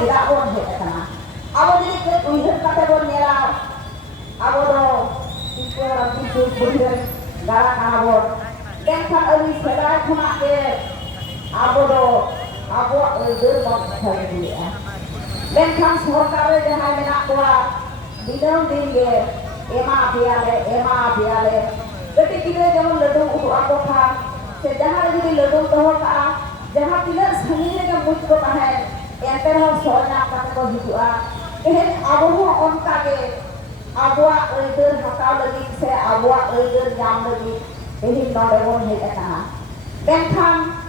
tidak pun hekana. Abo jadi ke uihar kata pun nyala. Abo do itu orang itu bukan galak abo. Tengkan ari sedai khuna ke abo do abo uihar bang thagi ya. Tengkan sorkar jahan menak kowa bidang dinge ema biale. Jadi kita jangan ledung untuk aku kan. Sejahat jadi ledung tahu kan. Jahat tidak sendiri yang muncul tahan. Yang terhadap soalnya kata kau hidupnya. Abu onka ke abuak uidur hakau lagi se abuak uidur jam lagi. Ini nolewon hei etana. Bentang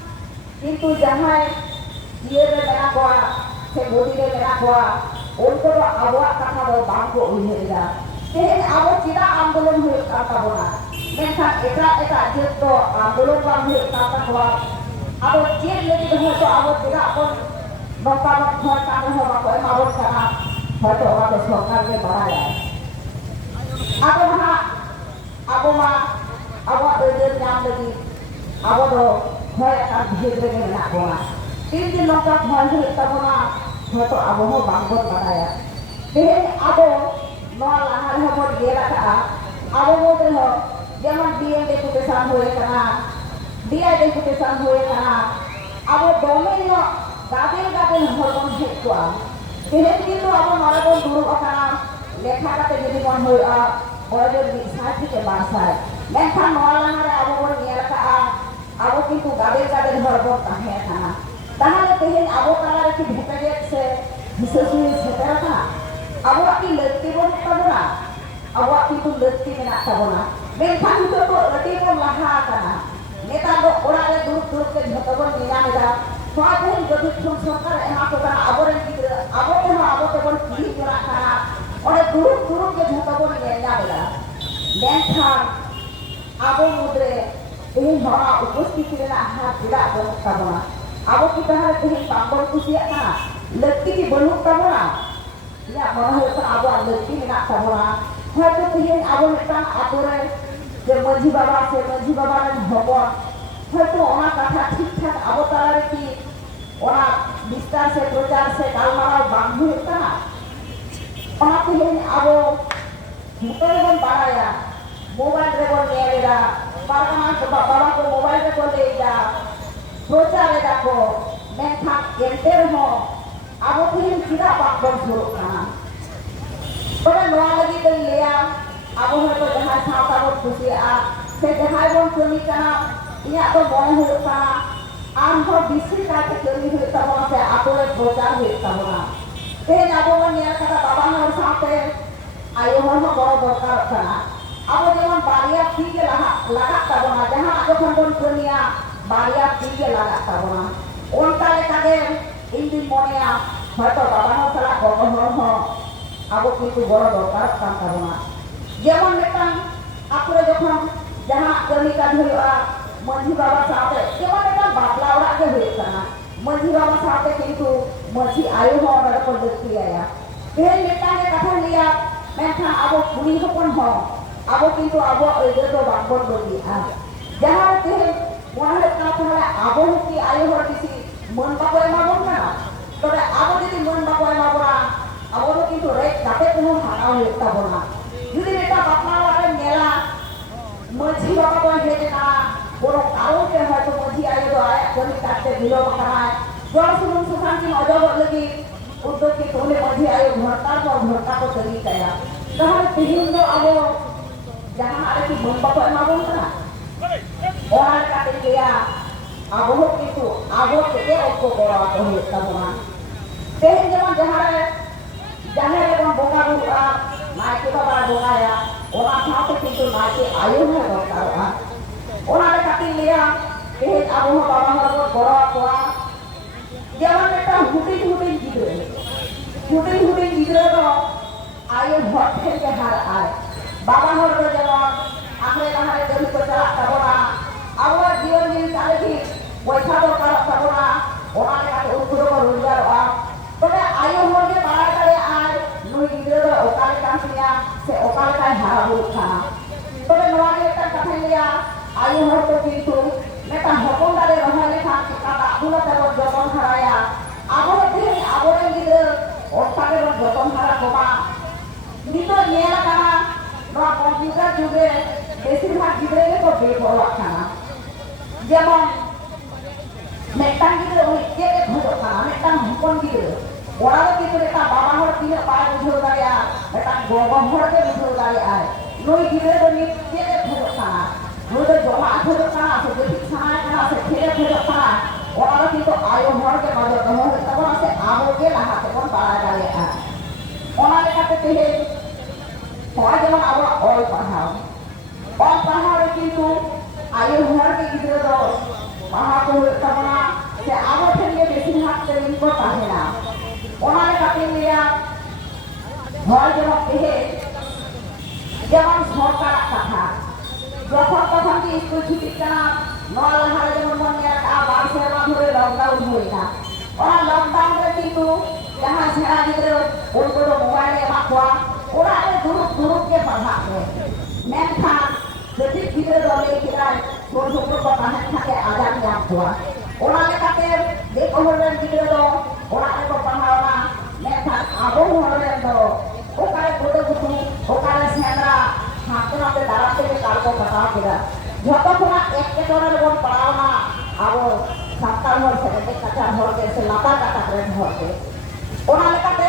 itu jahat dia menak kowa se bodi menak kowa. Untuk abuak kata kau bangku uihirga. Abu tidak ambulan hui kata bona. Menkan eta jito ambulan bang hui kata kowa. Abu ciri lagi tu abu tidak pun bapa bapa kata kowa kowe abu kana. Hoto abu sokar ke baraya. Abu uidur jam lagi. Abu do hoy akan hidre ke nak bona. Tin nokta hoy tabona hoto abu ho banggot baraya. Abu nol lahar ho gera ka. Abu botre ho jaman dia de putusan hoye kana. Dia de putusan hoye kana. Abu dome no gadil hormon hekwa. Kintu abu marabon duru kana. Lekha kate jadi mon hoya ojo di saji ke bahasa. Lekha nol lahar abu bor gera ka. Abu kintu gadil hormon tahe kana. Tahale tehen abu kala ki bhekage se hisesui setera kana. Abu aki lekti bon tabona. Abu aki tu lekti menak tabona. Menkan itu tu lekti bon laha kana. Neta do ora le duruk ke jhoto bon nina eda. Soal tehen jodi sorkar ema ko kana abu ren gidra. Abu te bon kiri kora kana. Ore duruk ke jhoto bon nina eda. Menkan abu mudre ini hora upastiti menak ha tidak bon tabona. Abu kita hari tehen pambon kusiak kana. Lekti ki bonuk tabona. Ya, malah itu abu lekti menak tabona. Hoto tehen abu metang atore je manji baba ren hobor. Hoto ona katha ঠিক ঠাক abu talar ki ona bistar se prochar se galmarao bang hui kana. Ona tehen abu mutore bon baraya. Mobile re bon nyelera. Parana baba ko mobile re bon leida. Prochar eta ko menthak enter ho abu tehen tidak bakbon suruk kana. Pada noa lagi dari lea, abu hoto jahat sawta bon kusia, se jahat bon kami kana, iya to bon hui kana, arho bisri kate kami hui tabona se apole prochar hui tabona. Tehen abu bon niya kata baba hor sawte, ayo hor ho boro dorkar kana. Abu jeman baria pige laga tabona, jahat abu kan bon kamiya, baria pige laga tabona. Onta le kage indi monia, hoto baba hor salah gogo ho. Abu itu boro dorkar kan tabona. Jeman metang aku jokon jahan kami kan huya manji baba sate. Jeman metang bapla ora ke huya kana. Manji baba sate kintu manji ayu ho ora ko dekti ya. Tehen metang ke katha liya metang abu buri hopon ho. Abu kintu abu ede do bangbon bagi a. Jahan tehen mohe katha la abu ki ayu ho kisi mon bako emabon kana. Tore abu jadi mon bako emabora abu kintu rek kate puno hanau hui tabona. Jadi mereka bapla orang nyela manji bapa ko hede na boro kau ke hoto manji ayu do ay koni katte bilo makana. Jual sunung sukan ki ojo lagi untuk ki tole manji ayu bharta ko teri kaya. Tahal tihin do abu jangan ada ki mon bapa emabon kana. Orang kate dia abu itu abu ke okko boro ko hui tabona. Tehen jaman jahan এবং বোকা বুড়া নাইকে বাবা বোকায়া ওনা সাথে কিন্তু নাইকে আয়ু হয় দরকার ওনারে কাটি লিয়া এই আবহাওয়া বাবা হল বড় কোয়া যেমন একটা হুটিং গিদ্রে তো আয়ু ঘর থেকে হার আয় বাবা হল যেমন আখরে কাহারে দেরি করে চালাক পাবো না আবহাওয়া জীবন তাহলে কি পয়সা দরকার পাবো না ওনারে কাটি উত্তর রোজগার তবে আয়ু হলে বাড়ায় আর নুই গিদ্রে ওকালে কাঁচিয়া সে ওকালে কায় হারা বুঝা তবে নোয়া একটা কথা লিয়া আয়ু হতো কিন্তু মেটা হকম দারে রহলে খান কাটা আবুলা তের জবন হারায়া আবরে দিন আবরে গিদ্রে जुगे बेसिरभाग गिद्रे को बेपरवाह खाना जेमन मेटांग गिद्रे उनी के भजो खाना मेटांग हपन गिद्रे ओरा दो कितरे ता बाबा हर तीन पाय बुझो दाया मेटांग गोगो हर के बुझो दाया आय नोई गिद्रे दो नि के भजो खाना नोई दो जमा भजो खाना से बेटी खाना खाना से खेले भजो खाना ओरा दो कितो आयो हर के भजो दो तबन से आबो के लहा से कोन पारा दाया ओना लेकाते तेहे पढ़ा जेमन आबो ऑल पढ़ाओ रे किंतु आयो हर के गिद्रे दो पढ़ा को तबना से आबो ठेले बेसी हाथ से इनको ताहेना ओना लेकाते लिया हर जेमन तेहे जेमन सरकार कथा যখন তখন কি স্কুল ছুটি কানা নয় লাহারে যেমন মনে একটা বার সেবা ধরে লকডাউন হই না ওরা লকডাউন রে কিন্তু যাহা সেরা গিদ্রে উল্টো মোবাইল এমা কোয়া ওরা দুরুপ के पढ़ाते मेनखान যদি গিদ্রে দলে কিরায় ছোট ছোট কথা থাকে আজান জাম কোয়া ওরা লেকাতে দেখো হলে গিদ্রে দো ওরা ko pahao na মেনখান আবো হলে দো ওকারে বড় গুটু ওকারে সেন্দ্রা হাতে দাঁড়াতে কালকে কথা কিরা যতক্ষণ এক কেটরের বন পড়াও না আবো সাতটার হল সেটাতে কাঁচা হলকে সে লাতা কাটা করে হলকে ওনা লেকাতে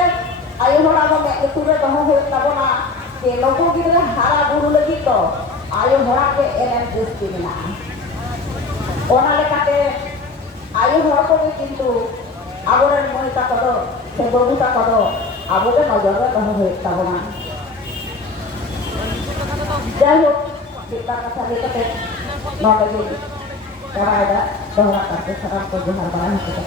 আয়ু হড়া বলে তুলে দহ হয়ে যাব না যে লোক গিরে হারা গুরু লাগি তো আয়ু হড়াকে এলেন দৃষ্টি না ওনা লেকাতে আয়ু হড়া করে কিন্তু আবরের মহিতা কত সে বগুতা কত আবরে নজরে দহ হয়ে যাব না যাই হোক kita kata kita nol lagi cara ada doa kata sekarang perjuangan barang kita